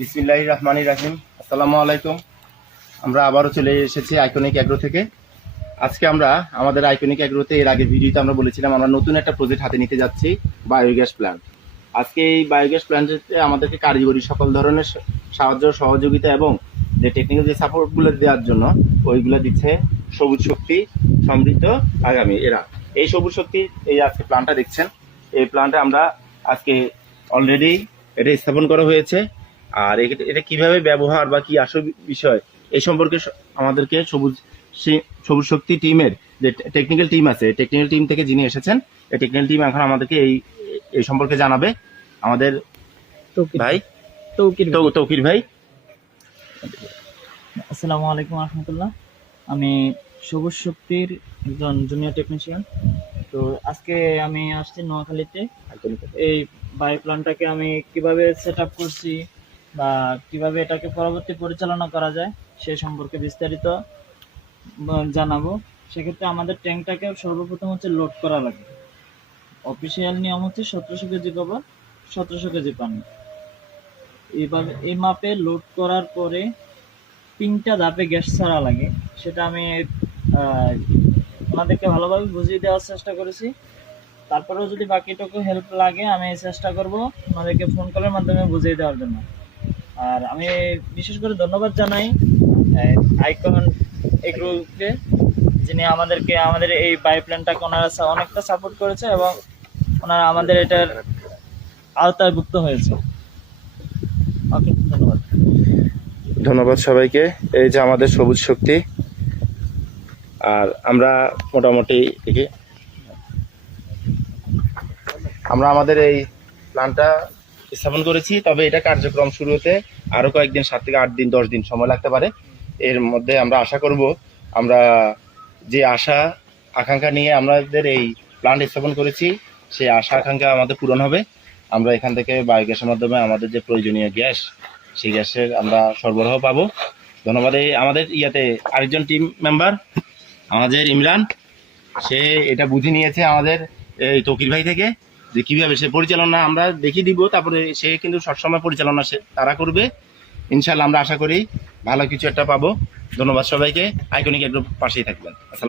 বিসমিল্লাহির রহমানির রহিম। আসসালামু আলাইকুম। আমরা আবারও চলে এসেছি আইকনিক অ্যাগ্রো থেকে। আজকে আমরা আমাদের আইকনিক অ্যাগ্রোতে এর আগের ভিডিওতে আমরা বলেছিলাম আমরা নতুন একটা প্রজেক্ট হাতে নিতে যাচ্ছি, বায়োগ্যাস প্ল্যান্ট। আজকে এই বায়োগ্যাস প্ল্যান্টে আমাদেরকে কারিগরি সকল ধরনের সাহায্য সহযোগিতা এবং যে টেকনিক্যাল যে সাপোর্টগুলো দেওয়ার জন্য ওইগুলো দিচ্ছে সবুজ শক্তি সমৃদ্ধ আগামী এরা। এই সবুজ শক্তি এই আজকে প্ল্যান্টটা দেখছেন, এই প্ল্যান্টে আমরা আজকে অলরেডি এটা স্থাপন করা হয়েছে। আর এটা কিভাবে ব্যবহার বা কি আসল বিষয় এই সম্পর্কে আমাদেরকে সবুজ শক্তি টিমের যে টেকনিক্যাল টিম আছে, টেকনিক্যাল টিম থেকে যিনি এসেছেন, এই টেকনিক্যাল টিম এখন আমাদেরকে এই সম্পর্কে জানাবে। আমাদের ভাই তৌকির ভাই। আসসালামু আলাইকুম রহমতুল্লাহ। আমি সবুজ শক্তির একজন জুনিয়র টেকনিশিয়ান। তো আজকে আমি আসছি নোয়াখালীতে। এই বায়ো প্ল্যান্টটাকে আমি কিভাবে সেট আপ করছি বা কিভাবে এটাকে পরবর্তী পরিচালনা করা যায় সে সম্পর্কে বিস্তারিত জানাবো। সেক্ষেত্রে আমাদের ট্যাঙ্কটাকে সর্বপ্রথম হচ্ছে লোড করা লাগে। অফিসিয়াল নিয়ম হচ্ছে 1700 কেজি গোবর, 1700 কেজি পানি। এইভাবে এই মাপে লোড করার পরে 3টা ধাপে গ্যাস ছাড়া লাগে। সেটা আমি আপনাদেরকে ভালোভাবে বুঝিয়ে দেওয়ার চেষ্টা করেছি। তারপরেও যদি বাকিটুকু হেল্প লাগে আমি চেষ্টা করব আপনাদেরকে ফোন কলের মাধ্যমে বুঝিয়ে দেওয়ার জন্য। আর আমি বিশেষ করে ধন্যবাদ জানাই আইকন এগ্রোকে, যিনি আমাদেরকে আমাদের এই বায়ো প্ল্যান্টটাকে ওনারা অনেকটা সাপোর্ট করেছে এবং ওনারা আমাদের এটার আওতায়ভুক্ত হয়েছে। ওকে, ধন্যবাদ সবাইকে। এই যে আমাদের সবুজ শক্তি, আর আমরা মোটামুটি আমরা আমাদের এই প্ল্যানটা স্থাপন করেছি। তবে এটা কার্যক্রম শুরু হতে আরো কয়েকদিন, 7 থেকে 8 দিন 10 দিন সময় লাগতে পারে। এর মধ্যে আমরা আশা করব আমরা যে আশা আকাঙ্ক্ষা নিয়ে আমাদের এই প্ল্যান্ট স্থাপন করেছি সেই আশা আকাঙ্ক্ষা আমাদের পূরণ হবে। আমরা এখান থেকে বায়োগ্যাসের মাধ্যমে আমাদের যে প্রয়োজনীয় গ্যাস, সেই গ্যাসের আমরা সরবরাহ পাবো। ধন্যবাদ। এই আমাদের আরেকজন টিম মেম্বার আমাদের ইমরান, সে এটা বুঝে নিয়েছে আমাদের এই তৌকির ভাই থেকে যে কিভাবে সে পরিচালনা আমরা দেখিয়ে দিব। তারপরে সে কিন্তু সবসময় পরিচালনা তারা করবে। ইনশাল্লাহ আমরা আশা করি ভালো কিছু একটা পাবো। ধন্যবাদ সবাইকে। আইকনিক একটু পাশেই থাকবেন।